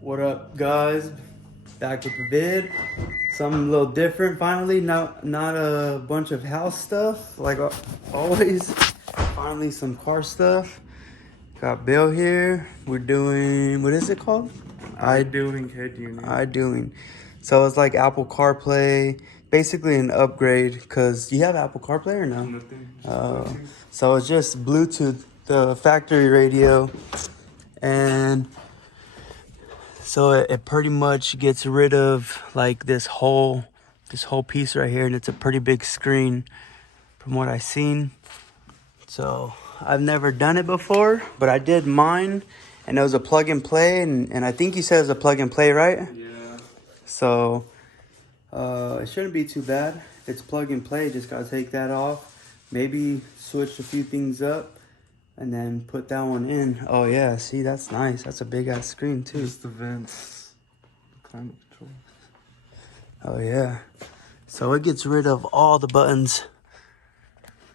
What up, guys? Back with the vid. Something a little different finally. Not a bunch of house stuff like always. Finally some car stuff. Got Bill here. We're doing, what is it called? Idoing head unit. Idoing. So it's like Apple CarPlay, basically an upgrade. Cause you have Apple CarPlay or no? Nothing. So it's just Bluetooth, the factory radio, and so it pretty much gets rid of like this whole piece right here, and it's a pretty big screen from what I've seen. So I've never done it before, but I did mine, and it was a plug and play, and I think you said it's a plug and play, right? Yeah. So it shouldn't be too bad. If it's plug and play, just gotta take that off, maybe switch a few things up, and then put that one in. Oh yeah, see, that's nice. That's a big ass screen too. Just the vents. Climate control. Oh yeah. So it gets rid of all the buttons.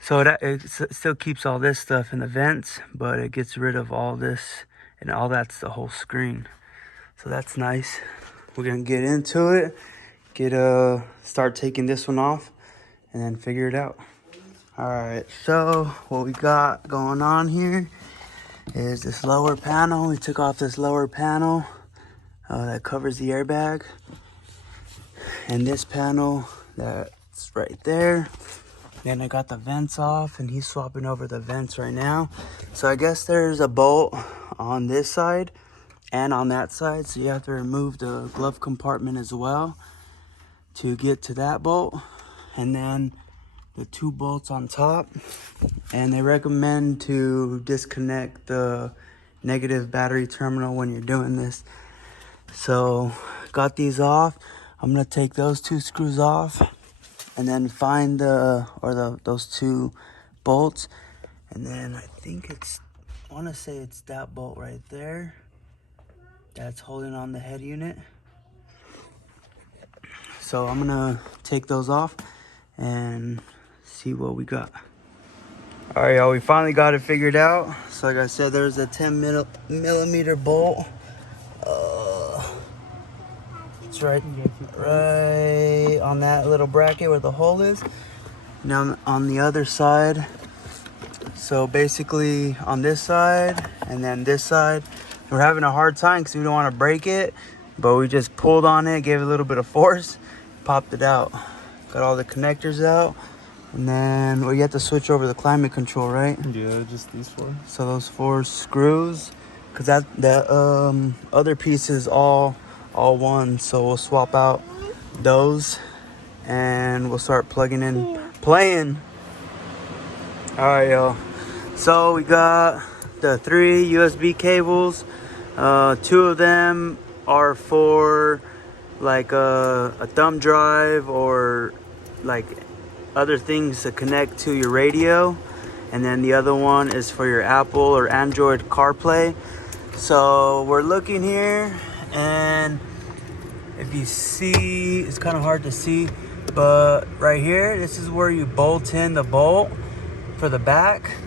So it still keeps all this stuff in the vents, but it gets rid of all this, and all that's the whole screen. So that's nice. We're gonna get into it, start taking this one off, and then figure it out. All right, so what we got going on here is this lower panel. We took off this lower panel that covers the airbag, and this panel that's right there. Then I got the vents off, and he's swapping over the vents right now. So I guess there's a bolt on this side and on that side, so you have to remove the glove compartment as well to get to that bolt, and then the two bolts on top. And they recommend to disconnect the negative battery terminal when you're doing this. So got these off. I'm gonna take those two screws off, and then find those two bolts, and then I want to say it's that bolt right there that's holding on the head unit. So I'm gonna take those off and see what we got. All right, y'all, we finally got it figured out. So like I said, there's a 10 millimeter bolt. It's right on that little bracket where the hole is. Now on the other side, so basically on this side and then this side, we're having a hard time because we don't want to break it, but we just pulled on it, gave it a little bit of force, popped it out. Got all the connectors out, and then you have to switch over the climate control, right? Yeah, just these four. So those 4 screws, because that other piece is all one, so we'll swap out those and we'll start plugging in, playing. All right, y'all, so we got the 3 USB cables. 2 of them are for like a thumb drive or like other things to connect to your radio, and then the other one is for your Apple or Android CarPlay. So we're looking here, and if you see, it's kind of hard to see, but right here, this is where you bolt in the bolt for the back,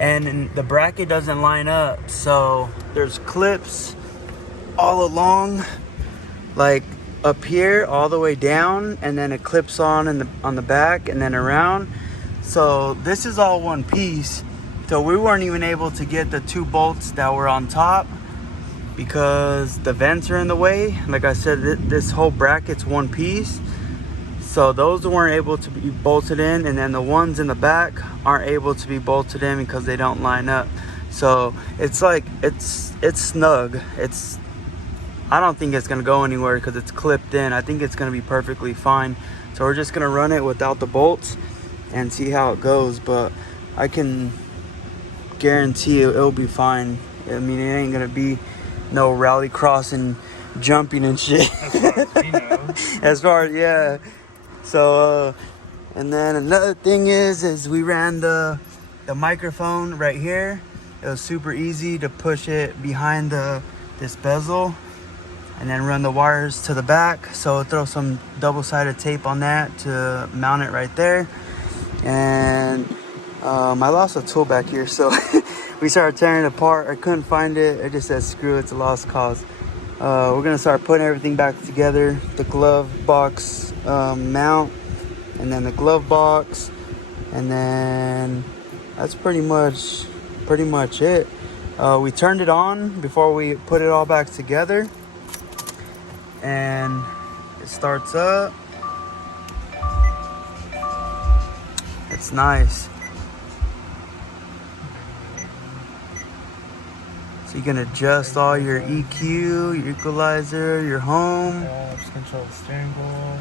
and the bracket doesn't line up. So there's clips all along, like up here all the way down, and then it clips on the back and then around. So this is all one piece. So we weren't even able to get the 2 bolts that were on top because the vents are in the way. Like I said, this whole bracket's one piece, so those weren't able to be bolted in, and then the ones in the back aren't able to be bolted in because they don't line up. So it's like it's snug. I don't think it's gonna go anywhere because it's clipped in. I think it's gonna be perfectly fine. So we're just gonna run it without the bolts and see how it goes. But I can guarantee it'll be fine. I mean, it ain't gonna be no rally crossing, jumping and shit. As far as we know. As far as, yeah. So, and then another thing is we ran the microphone right here. It was super easy to push it behind this bezel, and then run the wires to the back. So throw some double-sided tape on that to mount it right there. And I lost a tool back here, so we started tearing it apart. I couldn't find it. It just says screw, it's a lost cause. We're gonna start putting everything back together. The glove box mount, and then the glove box, and then that's pretty much it. We turned it on before we put it all back together, and it starts up. It's nice. So you can adjust all your EQ, your equalizer, your home. Just control the steering wheel.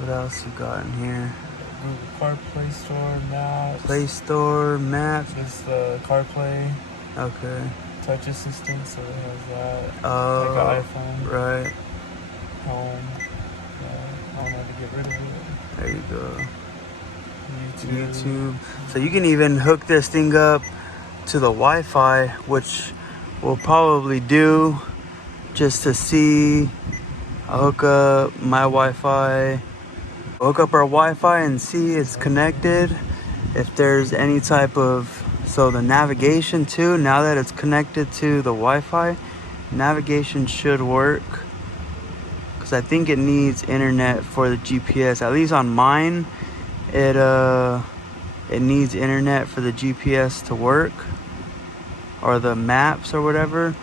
What else you got in here? Google CarPlay Store, Maps. Play Store, Maps. This is the CarPlay. Okay. Touch Assistant, so it has that. Oh, Like an iPhone. right. Home. I don't know how to get rid of it. There you go. YouTube. So you can even hook this thing up to the Wi-Fi, which we'll probably do just to see. I'll hook up my Wi-Fi. Hook up our Wi-Fi and see it's connected. If there's any type of, so the navigation too, now that it's connected to the Wi-Fi, navigation should work. Because I think it needs internet for the GPS. At least on mine, it needs internet for the GPS to work, or the maps or whatever.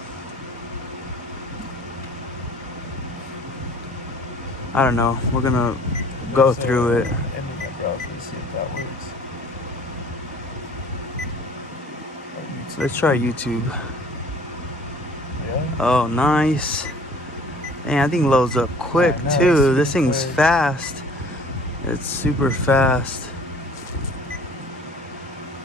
I don't know. We're gonna go through it. See if that works. Let's try YouTube. Yeah. Oh, nice. Man, that thing loads up quick I know, too. it's This super thing's quick. fast. It's super fast.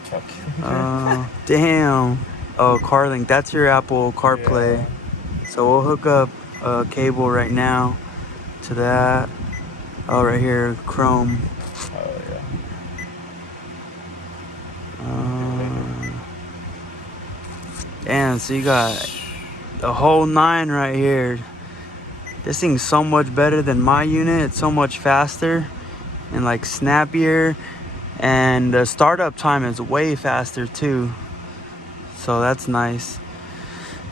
Calculator. Damn. Oh, CarLink. That's your Apple CarPlay. Yeah. So we'll hook up a cable right now to that. Oh, right here, Chrome. Oh yeah. Damn, so you got the whole 9 right here. This thing's so much better than my unit. It's so much faster and like snappier, and the startup time is way faster too. So that's nice.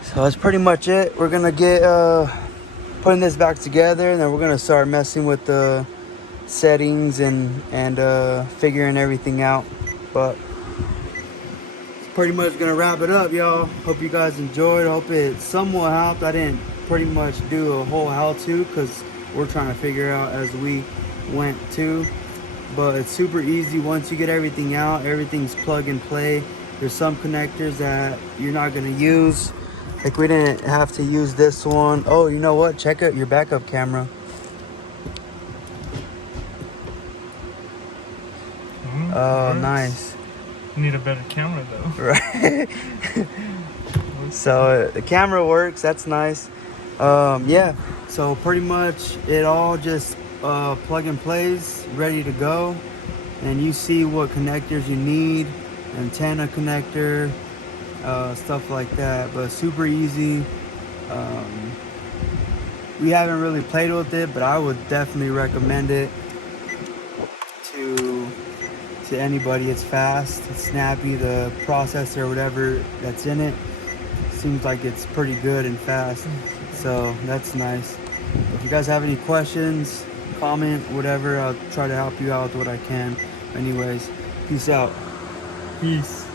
So that's pretty much it. We're gonna get putting this back together, and then we're gonna start messing with the settings and figuring everything out. But it's pretty much gonna wrap it up, y'all. Hope you guys enjoyed. Hope it somewhat helped. I didn't pretty much do a whole how-to because we're trying to figure out as we went too. But it's super easy once you get everything out. Everything's plug and play. There's some connectors that you're not gonna use. Like we didn't have to use this one. Oh, you know what? Check out your backup camera. Oh, Works. nice. You need a better camera though. Right. So the camera works. That's nice. Yeah. So pretty much it all just plug and plays, ready to go. And you see what connectors you need, antenna connector, stuff like that. But super easy. We haven't really played with it, but I would definitely recommend it to anybody. It's fast, it's snappy. The processor, whatever that's in it, seems like it's pretty good and fast. So that's nice. If you guys have any questions, comment, whatever, I'll try to help you out with what I can. Anyways, peace out. Peace.